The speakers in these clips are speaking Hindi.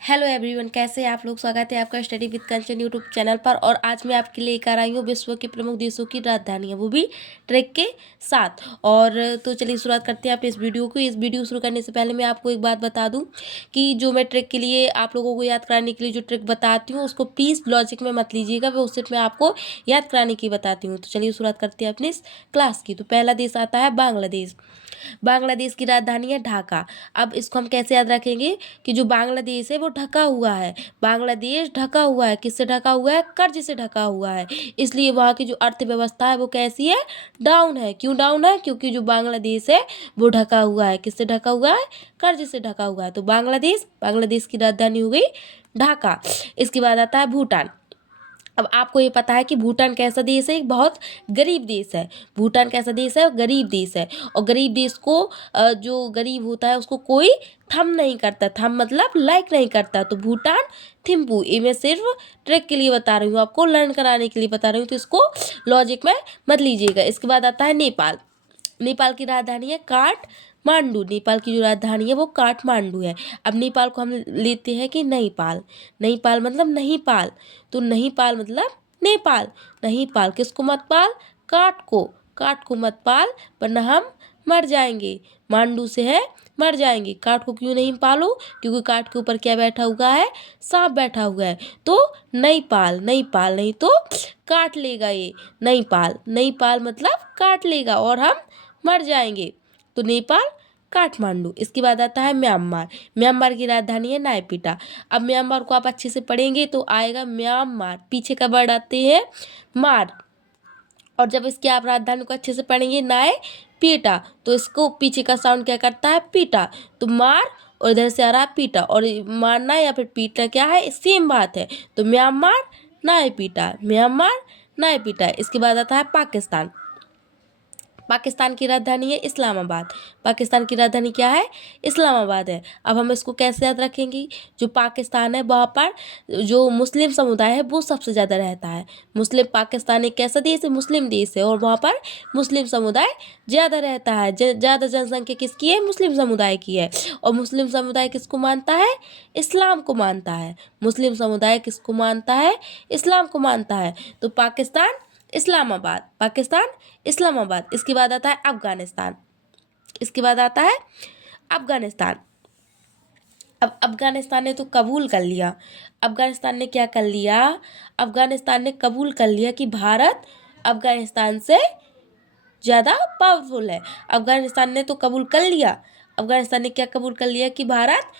हेलो एवरीवन, कैसे हैं आप लोग। स्वागत है आपका study with Kanchan YouTube channel पर। और आज मैं आपके लिए लेकर आई हूँ विश्व के प्रमुख देशों की राजधानियाँ, वो भी ट्रैक के साथ। और तो चलिए शुरुआत करते हैं आप इस वीडियो को। इस वीडियो शुरू करने से पहले मैं आपको एक बात बता दूँ कि जो मैं ट्रैक के लिए आप लोगों को याद कराने के लिए जो ट्रिक बताती हूँ उसको प्लीज़ लॉजिक में मत लीजिएगा, वो सिर्फ मैं आपको याद कराने की बताती हूँ। तो चलिए शुरुआत करते हैं अपनी इस क्लास की। तो पहला देश आता है बांग्लादेश। बांग्लादेश की राजधानी है ढाका। अब इसको हम कैसे याद रखेंगे कि जो बांग्लादेश है वो ढका हुआ है। बांग्लादेश ढका हुआ है, किससे ढका हुआ है? कर्ज से ढका हुआ है। इसलिए वहाँ की जो अर्थव्यवस्था है वो कैसी है? डाउन है। क्यों डाउन है? क्योंकि जो बांग्लादेश है वो ढका हुआ है। किससे ढका हुआ है? कर्ज से ढका हुआ है। तो बांग्लादेश की राजधानी हो गई ढाका। इसके बाद आता है भूटान। अब आपको ये पता है कि भूटान कैसा देश है? एक बहुत गरीब देश है। भूटान कैसा देश है? गरीब देश है। और गरीब देश को जो गरीब होता है उसको कोई थम नहीं करता। थम मतलब लाइक नहीं करता। तो भूटान थिम्पू, ये मैं सिर्फ ट्रिक के लिए बता रही हूँ, आपको लर्न कराने के लिए बता रही हूँ, तो इसको लॉजिक में मत लीजिएगा। इसके बाद आता है नेपाल। नेपाल की राजधानी है काठमांडू। नेपाल की जो राजधानी है वो काठमांडू है। अब नेपाल को हम लेते हैं कि नहींपाल। नहींपाल मतलब नहीं पाल। तो नहींपाल मतलब नेपाल। नहींपाल किसको मत पाल? काठ को मत पाल, वरना हम मर जाएंगे। मांडू से है मर जाएंगे। काठ को क्यों नहीं पालो? क्योंकि काठ के ऊपर क्या बैठा हुआ है? सांप बैठा हुआ है। तो नहीं पाल, नहीं पाल, नहीं तो काट लेगा ये। नहीं पाल, नहीं पाल मतलब काट लेगा और हम मर जाएंगे। तो नेपाल काठमांडू। इसके बाद आता है म्यांमार। म्यांमार की राजधानी है नायपीटा। अब म्यांमार को आप अच्छे से पढ़ेंगे तो आएगा म्यांमार, पीछे का वर्ड आते हैं मार। और जब इसकी आप राजधानी को अच्छे से पढ़ेंगे नाय पीटा, तो इसको पीछे का साउंड क्या करता है? पीटा। तो मार और इधर से आ रहा है पीटा, और मारना या फिर पीटना क्या है? सेम बात है। तो म्यांमार नाय पीटा, म्यांमार नाय पीटा। इसके बाद आता है पाकिस्तान। पाकिस्तान की राजधानी है इस्लामाबाद। पाकिस्तान की राजधानी क्या है? इस्लामाबाद है। अब हम इसको कैसे याद रखेंगे? जो पाकिस्तान है वहाँ पर जो मुस्लिम समुदाय है वो सबसे ज़्यादा रहता है। मुस्लिम पाकिस्तान एक कैसा देश है? मुस्लिम देश है, और वहाँ पर मुस्लिम समुदाय ज़्यादा रहता है। ज़्यादा जनसंख्या किसकी है? मुस्लिम समुदाय की है। और मुस्लिम समुदाय किसको मानता है? इस्लाम को मानता है। मुस्लिम समुदाय किसको मानता है? इस्लाम को मानता है। तो पाकिस्तान इस्लामाबाद, पाकिस्तान इस्लामाबाद। इसके बाद आता है अफगानिस्तान। इसके बाद आता है अफगानिस्तान। अब अफगानिस्तान ने तो कबूल कर लिया। अफगानिस्तान ने क्या कर लिया? अफगानिस्तान ने कबूल कर लिया कि भारत अफगानिस्तान से ज़्यादा पावरफुल है। अफगानिस्तान ने तो कबूल कर लिया। अफगानिस्तान ने क्या कबूल कर लिया? कि भारत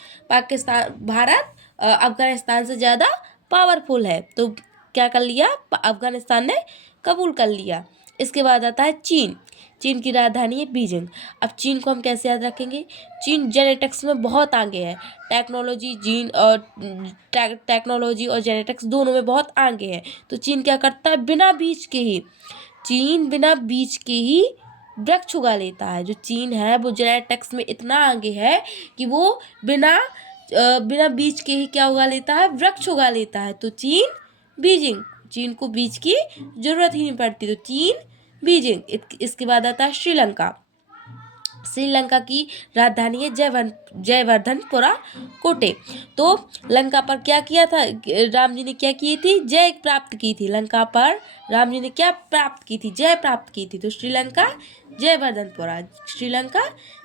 अफगानिस्तान से ज़्यादा पावरफुल है। तो क्या कर लिया? अफगानिस्तान ने कबूल कर लिया। इसके बाद आता है चीन। चीन की राजधानी है बीजिंग। अब चीन को हम कैसे याद रखेंगे? चीन जेनेटिक्स में बहुत आगे है। टेक्नोलॉजी और जेनेटिक्स दोनों में बहुत आगे है। तो चीन क्या करता है? बिना बीज के ही वृक्ष उगा लेता है। जो चीन है वो जेनेटिक्स में इतना आगे है कि वो बिना बीज के ही क्या उगा लेता है? वृक्ष उगा लेता है। तो चीन को बीज की जरूरत ही नहीं पड़ती। तो चीन बीजिंग। इसके बाद आता है श्रीलंका। श्रीलंका की राजधानी है जयवर्धनपुरा कोटे। तो लंका पर क्या किया था? राम जी ने क्या की थी? जय प्राप्त की थी। लंका पर राम जी ने क्या प्राप्त की थी? जय प्राप्त की थी। तो श्रीलंका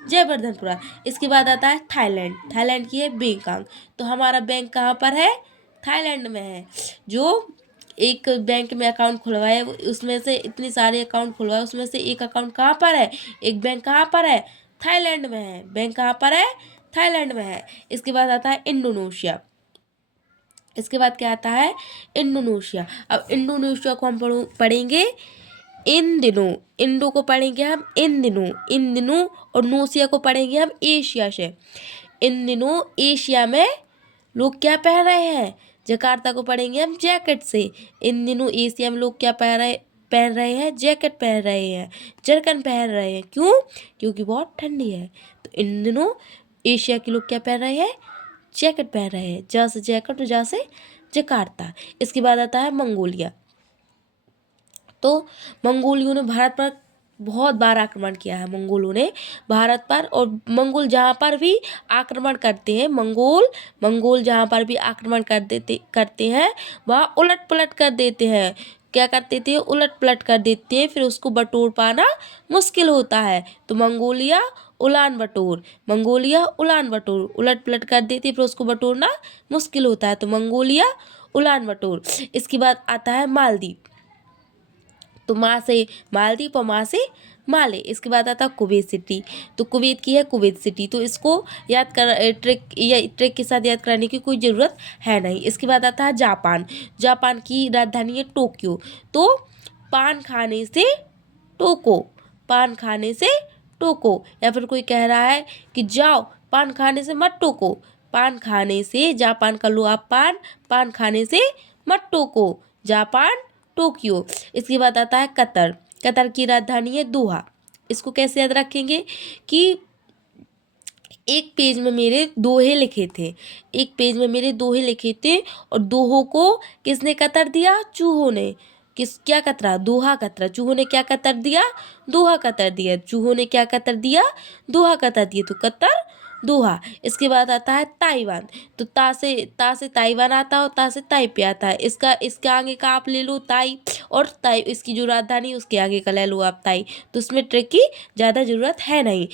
जयवर्धनपुरा। इसके बाद आता है थाईलैंड। थाईलैंड की है बैंकॉक। तो हमारा बैंक कहाँ पर है? थाईलैंड में है। जो एक बैंक में अकाउंट खुलवाए उसमें से इतने सारे अकाउंट खुलवाए, उसमें से एक अकाउंट कहाँ पर है? एक बैंक कहाँ पर है? थाईलैंड में है। बैंक कहाँ पर है? थाईलैंड में है। इसके बाद आता है इंडोनेशिया। इसके बाद क्या आता है? इंडोनेशिया। अब इंडोनेशिया को हम पढ़ेंगे इन दिनों। इंडो को पढ़ेंगे हम इन दिनों, और नोशिया को पढ़ेंगे हम एशिया से। इन दिनों एशिया में लोग क्या पहन रहे हैं? जकार्ता को पढ़ेंगे हम जैकेट से। इन दिनों एशिया में लोग क्या पहन रहे हैं? जैकेट पहन रहे हैं, जरकन पहन रहे हैं। क्यों? क्योंकि बहुत ठंडी है। तो इन दिनों एशिया के लोग क्या पहन रहे हैं? जैकेट पहन रहे हैं। जहाँ से जैकेट और जहाँ से जकार्ता। इसके बाद आता है मंगोलिया। तो मंगोलियों ने भारत पर बहुत बार आक्रमण किया है मंगोलों ने भारत पर। और मंगोल जहाँ पर भी आक्रमण करते हैं, मंगोल जहाँ पर भी आक्रमण करते हैं वहाँ उलट पुलट कर देते हैं। क्या करते थे? उलट पुलट कर देते हैं, फिर उसको बटोर पाना मुश्किल होता है। तो मंगोलिया उलान बटोर उलट पुलट कर देती है, फिर उसको बटोरना मुश्किल होता है। तो मंगोलिया उलान बटोर। इसके बाद आता है मालदीव। तो माँ से मालदीव और माँ से माले। इसके बाद आता है कुवैत सिटी। तो कुवैत की है कुवैत सिटी। तो इसको याद कर ट्रिक के साथ याद कराने की कोई ज़रूरत है नहीं। इसके बाद आता है जापान की राजधानी है टोक्यो। तो पान खाने से टोको पान खाने से टोको। या फिर कोई कह रहा है कि जाओ पान खाने से मत टोको। पान खाने से जापान का लो आप पान खाने से मत टोको। Japan Tokyo. इसके बाद आता है कतर की राजधानी है दोहा। इसको कैसे याद रखेंगे कि एक पेज में मेरे दोहे लिखे थे और दोहों को किसने कतर दिया? चूहों ने। क्या कतरा? दोहा कतरा। चूहों ने क्या कतर दिया? दोहा कतर दिया। चूहों ने क्या कतर दिया? दोहा कतर दिया। तो कतर दोहा। इसके बाद आता है ताइवान। तो ता से ताइवान आता है और ता से ताइपे आता है। इसका आगे का आप ले लो ताई, और ताई इसकी जो राजधानी है उसके आगे का ले लो आप ताई। तो उसमें ट्रिक की ज़्यादा ज़रूरत है नहीं।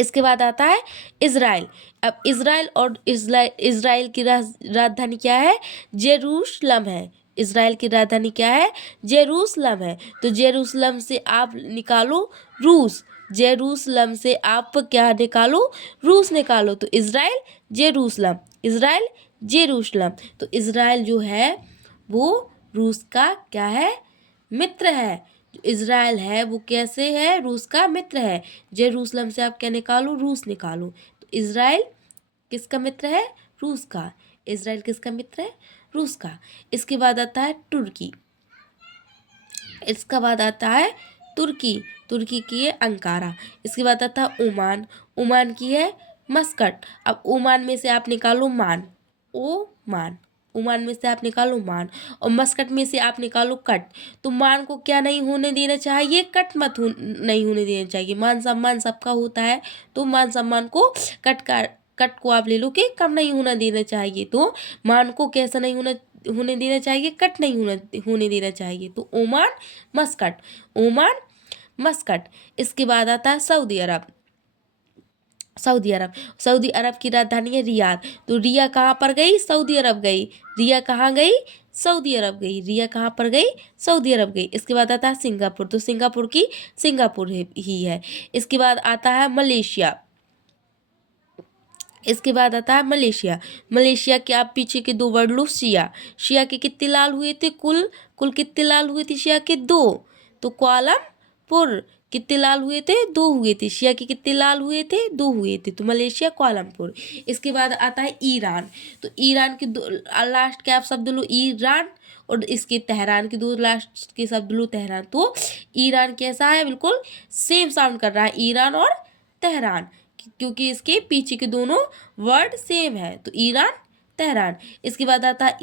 इसके बाद आता है इज़राइल। अब इज़राइल की राजधानी क्या है? जेरूशलम है। इज़राइल की राजधानी क्या है? जेरूशलम है। तो जेरूशलम से आप निकालो रूस। जेरूशलम से आप क्या निकालो? रूस निकालो। तो इज़राइल जेरूशलम। तो इज़राइल जो है वो रूस का क्या है? मित्र है। जो इज़राइल है वो कैसे है? रूस का मित्र है। जेरूशलम से आप क्या निकालो? रूस निकालो। तो इज़राइल किसका मित्र है? रूस का। इज़राइल किसका मित्र है? रूस का। इसके बाद आता है तुर्की। तुर्की की है अंकारा। इसके बाद आता है ओमान की है मस्कट। अब ओमान में से आप निकालो मान। ओमान में से आप निकालो मान, और मस्कट में से आप निकालो कट। तो मान को क्या नहीं होने देना चाहिए? कट नहीं होने देना चाहिए। मान सम्मान सबका होता है, तो मान सम्मान को कट को आप ले लो कि कम नहीं होना देना चाहिए। तो मान को कैसा नहीं होने देना चाहिए? कट नहीं होने देना चाहिए। तो ओमान मस्कट। इसके बाद आता है सऊदी अरब की राजधानी है रियाद। तो रिया कहाँ पर गई? सऊदी अरब गई। रिया कहाँ गई? सऊदी अरब गई। रिया कहाँ पर गई? सऊदी अरब गई। इसके बाद आता है सिंगापुर। तो सिंगापुर ही है। इसके बाद आता है मलेशिया। मलेशिया के आप पीछे के दो वर्ड लो। शिया के कितने लाल हुए थे? कुल कितने लाल हुए थे शिया के? 2। तो कुआलालंपुर कितने लाल हुए थे? 2 हुए थे। शिया के कितने लाल हुए थे? 2 हुए थे। तो मलेशिया कुआलालंपुर। इसके बाद आता है ईरान। तो ईरान के लास्ट के आप शब्द लो ईरान, और इसके तेहरान के 2 लास्ट के शब्द लो तेहरान। तो ईरान कैसा है? बिल्कुल सेम साउंड कर रहा है, ईरान और तेहरान, क्योंकि इसके पीछे के दोनों वर्ड सेम है। तो ईरान तेहरान। इसके बाद आता है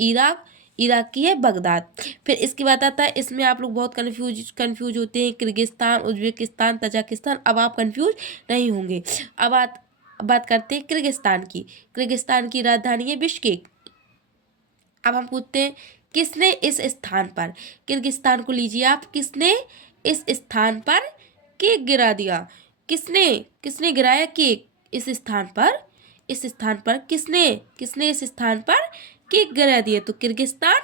इराक की है बगदाद। फिर इसके बाद आता है, इसमें आप लोग बहुत कंफ्यूज होते हैं, किर्गिस्तान, उज्बेकिस्तान, तजाकिस्तान। अब आप कंफ्यूज नहीं होंगे। अब बात करते हैं किर्गिस्तान की राजधानी है बिश्केक। अब हम पूछते हैं किसने इस स्थान पर, किर्गिस्तान को लीजिए आप, किसने इस स्थान पर केक गिरा दिया? किसने गिराया केक इस स्थान पर? किसने इस स्थान पर केक गिरा दिया? तो किर्गिस्तान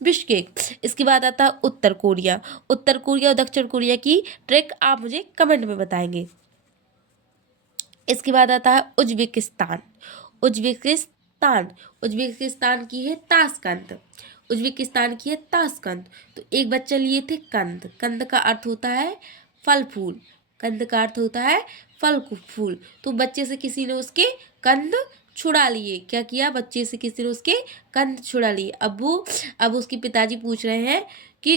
बिश्केक। इसके बाद आता है उत्तर कोरिया और दक्षिण कोरिया की ट्रिक आप मुझे कमेंट में बताएंगे। इसके बाद आता है उज्बेकिस्तान की है ताशकंद। तो एक बच्चा लिए थे कंद का अर्थ होता है फल फूल। तो बच्चे से किसी ने उसके कंद छुड़ा लिए। क्या किया? बच्चे से किसी ने उसके कंद छुड़ा लिए। अब उसके पिताजी पूछ रहे हैं कि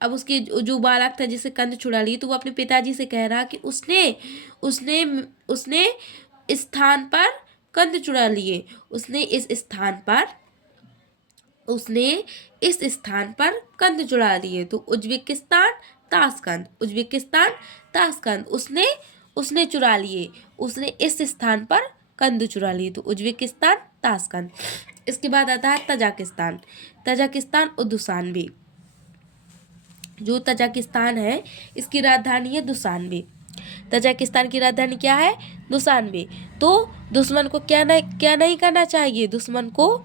अब उसके जो बालक था जिसे कंद छुड़ा लिए, तो वो अपने पिताजी से कह रहा कि उसने इस स्थान पर कंद चुरा लिए। उसने इस स्थान पर उसने इस स्थान पर कंद चुरा लिए। तो उज्बेकिस्तान ताशकंद, उज्बेकिस्तान ताशकंद, उसने उसने चुरा लिए, उसने इस स्थान पर कंद चुरा लिए। तो उज्बेकिस्तान ताशकंद। इसके बाद आता है तजाकिस्तान, तजाकिस्तान और दुशानबे। जो तजाकिस्तान है इसकी राजधानी है दुशानबे। तजाकिस्तान की राजधानी क्या है? दुशानबे। तो दुश्मन को क्या नहीं करना चाहिए? दुश्मन को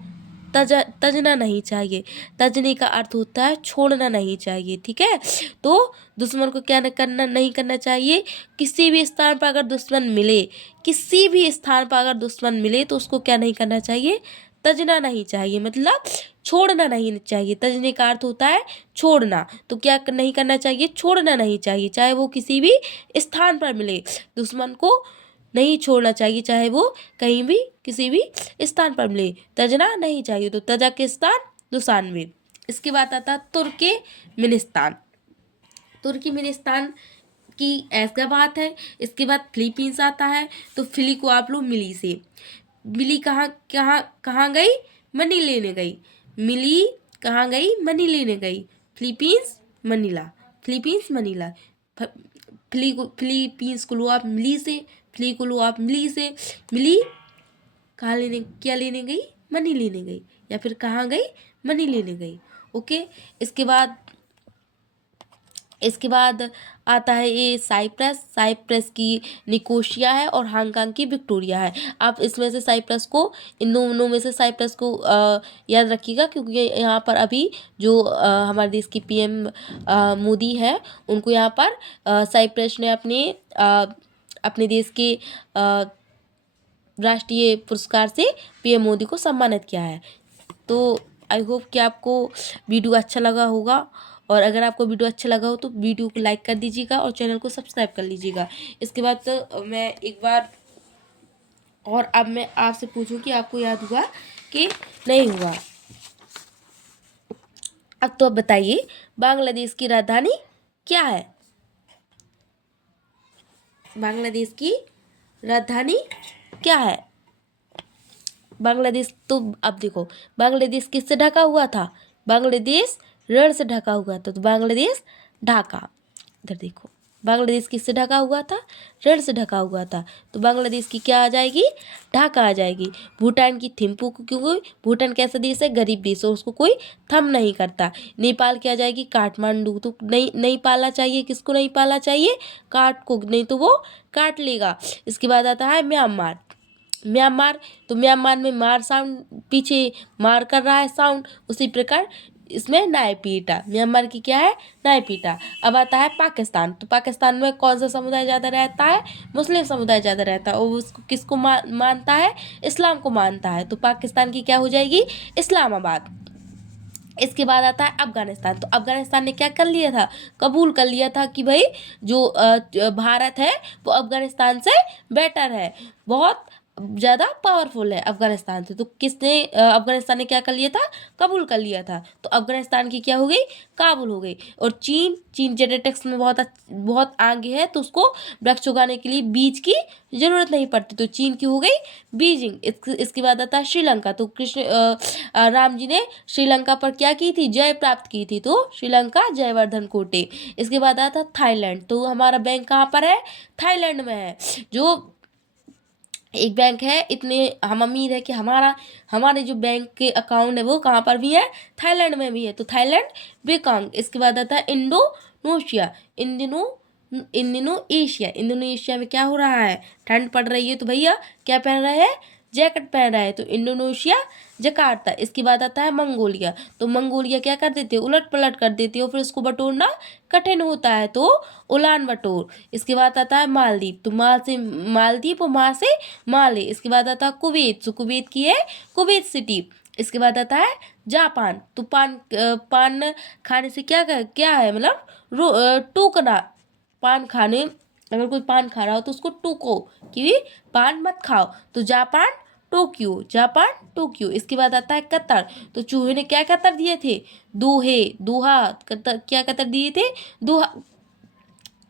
तजना नहीं चाहिए। तजने का अर्थ होता है छोड़ना नहीं चाहिए, ठीक है। तो दुश्मन को क्या नहीं करना चाहिए? किसी भी स्थान पर अगर दुश्मन मिले, किसी भी स्थान पर अगर दुश्मन मिले तो उसको क्या नहीं करना चाहिए? तजना नहीं चाहिए, मतलब छोड़ना नहीं चाहिए। तजने का अर्थ होता है छोड़ना। तो क्या नहीं करना चाहिए? छोड़ना नहीं चाहिए, चाहे वो किसी भी स्थान पर मिले। दुश्मन को नहीं छोड़ना चाहिए, चाहे वो कहीं भी किसी भी स्थान पर मिले, तजना नहीं चाहिए। तो तजाकिस्तान दुशानबे। इसके बाद आता है तुर्कमेनिस्तान। तुर्कमेनिस्तान की ऐसा बात है। इसके बाद फिलीपींस आता है। तो फिली को आप लोग मिली से, मिली कहाँ कहाँ कहाँ गई? मनी लेने गई। मिली कहाँ गई? मनी लेने गई। Philippines Manila, Philippines Manila. Philippines को लो आप मिली से, फिली को लो आप मिली से। मिली कहाँ क्या लेने गई? मनी लेने गई, या फिर कहाँ गई? मनी लेने गई। ओके। इसके बाद आता है ये साइप्रस। साइप्रस की निकोशिया है और हांगकांग की विक्टोरिया है। आप इसमें से साइप्रस को, इन दोनों में से साइप्रस को याद रखिएगा, क्योंकि यहाँ पर अभी जो हमारे देश की पीएम मोदी है, उनको यहाँ पर साइप्रस ने अपने देश के राष्ट्रीय पुरस्कार से पीएम मोदी को सम्मानित किया है। तो आई होप कि आपको वीडियो अच्छा लगा होगा, और अगर आपको वीडियो अच्छा लगा हो तो वीडियो को लाइक कर दीजिएगा और चैनल को सब्सक्राइब कर लीजिएगा। इसके बाद तो मैं एक बार और अब मैं आपसे पूछूं कि आपको याद हुआ कि नहीं हुआ। अब तो आप बताइए, बांग्लादेश की राजधानी क्या है? बांग्लादेश की राजधानी क्या है? बांग्लादेश, तो अब देखो, बांग्लादेश किससे ढका हुआ था? बांग्लादेश रण से ढका हुआ था। तो बांग्लादेश ढाका, इधर देखो, बांग्लादेश किससे ढका हुआ था? रण से ढका हुआ था। तो बांग्लादेश की क्या आ जाएगी? ढाका आ जाएगी। भूटान की थिम्पू, क्योंकि भूटान कैसा देश है? गरीब देश है, उसको कोई थम नहीं करता। नेपाल की आ जाएगी काठमांडू। तो नहीं पालना चाहिए, किसको नहीं पालना चाहिए? काठ को, नहीं तो वो काट लेगा। इसके बाद आता है म्यांमार। म्यांमार, तो म्यांमार में मार साउंड, पीछे मार कर रहा है साउंड, उसी प्रकार इसमें नायपीटा। म्यांमार की क्या है? नायपीटा। अब आता है पाकिस्तान। तो पाकिस्तान में कौन सा समुदाय ज़्यादा रहता है? मुस्लिम समुदाय ज़्यादा रहता है, और उसको किसको मानता है? इस्लाम को मानता है। तो पाकिस्तान की क्या हो जाएगी? इस्लामाबाद। इसके बाद आता है अफगानिस्तान। तो अफगानिस्तान ने क्या कर लिया था? कबूल कर लिया था कि भाई जो भारत है वो अफगानिस्तान से बेटर है, बहुत ज़्यादा पावरफुल है अफगानिस्तान से। तो किसने अफगानिस्तान ने क्या कर लिया था? कबूल कर लिया था। तो अफगानिस्तान की क्या हो गई? काबुल हो गई। और चीन जेनेटिक्स में बहुत आगे है, तो उसको वृक्ष उगाने के लिए बीज की जरूरत नहीं पड़ती। तो चीन की हो गई बीजिंग। इसके बाद आता है श्रीलंका। तो राम जी ने श्रीलंका पर क्या की थी? जय प्राप्त की थी। तो श्रीलंका जयवर्धन कोटे। इसके बाद आता थाईलैंड। तो हमारा बैंक कहाँ पर है? थाईलैंड में है। जो एक बैंक है, इतने हम अमीर है कि हमारे जो बैंक के अकाउंट है वो कहाँ पर भी है? थाईलैंड में भी है। तो थाईलैंड बेकांग। इसके बाद आता है इंडोनेशिया। इंडोनेशिया में क्या हो रहा है? ठंड पड़ रही है, तो भैया क्या पहन रहे हैं? जैकेट पहन रहा है। तो इंडोनेशिया जकार्ता। इसके बाद आता है मंगोलिया। तो मंगोलिया क्या कर देते हो? उलट पलट कर देते हो, फिर उसको बटोरना कठिन होता है, तो उलान बटोर। इसके बाद आता है मालदीव। तो माल से मालदीव और माँ से माले। इसके बाद आता है कुवैत। तो कुवैत की है कुवैत सिटी। इसके बाद आता है जापान। तो पान खाने से क्या है, मतलब टूकना। पान खाने, अगर कोई पान खा रहा हो तो उसको टोको कि पान मत खाओ। तो जापान टोक्यो। इसके बाद आता है कतर। तो चूहे ने क्या कतर दिए थे? दोहा कतर, क्या कतर दिए थे?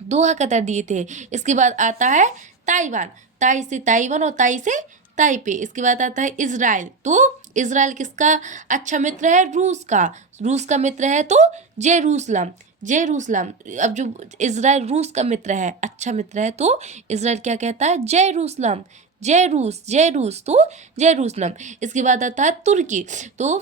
दोहा कतर दिए थे। इसके बाद आता है ताइवान। ताई से ताइवान और ताई से ताइपे। इसके बाद आता है इजराइल, तो इजराइल किसका अच्छा मित्र है? रूस का। रूस का मित्र है तो जेरूसलम। जेरूसलम, अब जो इजराइल रूस का मित्र है, अच्छा मित्र है, तो इजराइल क्या कहता है? जेरूसलम। जेरूस, जेरूस तो जेरूसलम। इसके बाद आता है तुर्की, तो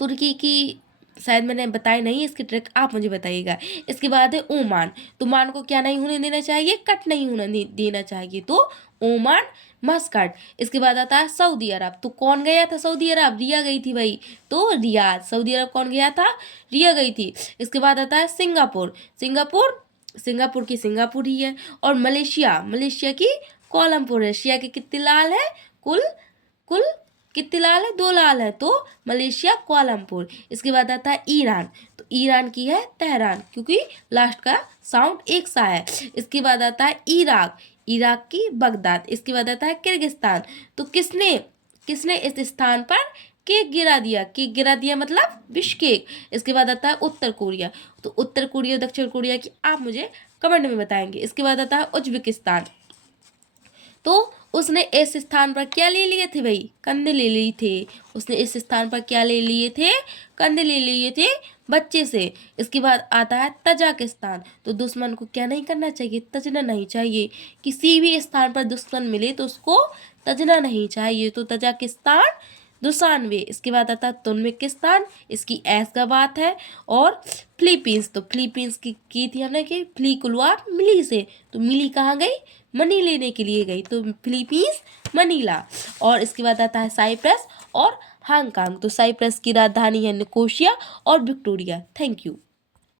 तुर्की की शायद मैंने बताई नहीं, इसकी ट्रिक आप मुझे बताइएगा। इसके बाद है ओमान, तो ओमान को क्या नहीं होने देना चाहिए? कट नहीं होने देना चाहिए, तो ओमान मस्कट। इसके बाद आता है सऊदी अरब, तो कौन गया था सऊदी अरब? रिया गई थी भाई, तो रियाद। सऊदी अरब कौन गया था? रिया गई थी। इसके बाद आता है सिंगापुर। सिंगापुर, सिंगापुर की सिंगापुर ही है। और मलेशिया, मलेशिया की कोलमपुर है। एशिया के कितने लाल है? कुल कुल कितने लाल है? 2 लाल है, तो मलेशिया कुआलालंपुर। इसके बाद आता है ईरान, तो ईरान की है तेहरान, क्योंकि लास्ट का साउंड एक सा है। इसके बाद आता है इराक, इराक की बगदाद। इसके बाद आता है किर्गिस्तान, तो किसने किसने इस स्थान पर केक गिरा दिया? केक गिरा दिया मतलब बिश्केक। इसके बाद आता है उत्तर कोरिया, तो उत्तर कोरिया दक्षिण कोरिया की आप मुझे कमेंट में बताएंगे। इसके बाद आता है उज्बेकिस्तान, तो उसने इस स्थान पर क्या ले लिए थे भाई? कंधे ले लिए थे। उसने इस स्थान पर क्या ले लिए थे? कंधे ले लिए थे बच्चे से। इसके बाद आता है तजाकिस्तान, तो दुश्मन को क्या नहीं करना चाहिए? तजना नहीं चाहिए। किसी भी स्थान पर दुश्मन मिले तो उसको तजना नहीं चाहिए, तो तजाकिस्तान दुशानवे। इसके बाद आता है तुर्कमेनिस्तान, इसकी ऐस का बात है। और फिलीपींस, तो फिलीपींस की थी हमने कि फ्ली कुलवार मिली से, तो मिली कहाँ गई? मनी लेने के लिए गई, तो फिलीपींस मनीला। और इसके बाद आता है साइप्रस और हांगकांग, तो साइप्रस की राजधानी है निकोशिया और विक्टोरिया। Thank you.